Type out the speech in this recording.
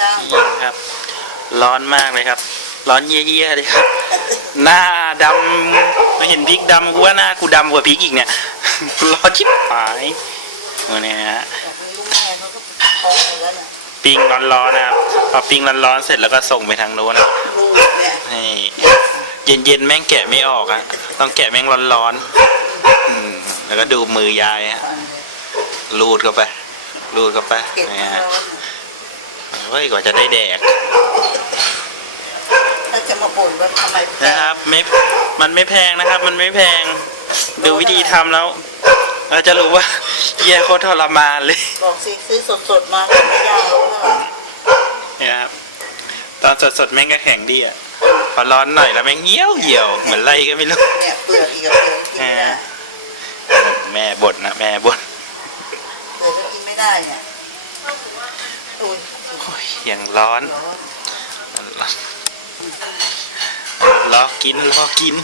จ้างนี่ครับ ร้อนมากเลยครับ ร้อนเยี่ยๆเลยครับ หน้าดำไม่เห็นพริกดำกูว่าหน้ากูดำกว่าพริกอีกเนี่ย ร้อนชิบหายโอ้เนี่ยฮะแบบมีลูกแม่เขาก็ท้องเหลือน่ะปิ้งร้อนๆนะครับพอปิ้งร้อนๆเสร็จแล้วก็ส่งไปทางโน้นนะลูกเนี่ยนี่เย็นๆแม่งแกะไม่ออกอะต้องแกะแม่งร้อนๆอืมแล้วก็ดูมือยายฮะรูดเข้าไปรูดเข้าไปเก็บนี่มาฮะ ร้อน เฮ้ยกว่าจะได้แดกแล้วจะมาบ่นว่าทำไมแพงนะครับไม่มันไม่แพงนะครับ มันไม่แพง ดูวิธีทำแล้วเราจะรู้ว่าเหี้ยโคตรทรมานเลยบอกสิซื้อสดๆมาก็ไม่ยากรู้เท่าไหร่เนี่ยครับตอนสดๆแม่งก็แข็งดีอะพอร้อนหน่อยแล้วแม่งเหี่ยวเหี่ยวเหมือนไรก็ไม่รู้ เนี่ยเปลือกอีกอะเปลือกกินไม่ได้แม่บ่นนะแม่บ่นเปลือกก็กินไม่ได้เนี่ยอุ้ ยอย่างร้อนร้อน รอกิน รอกิน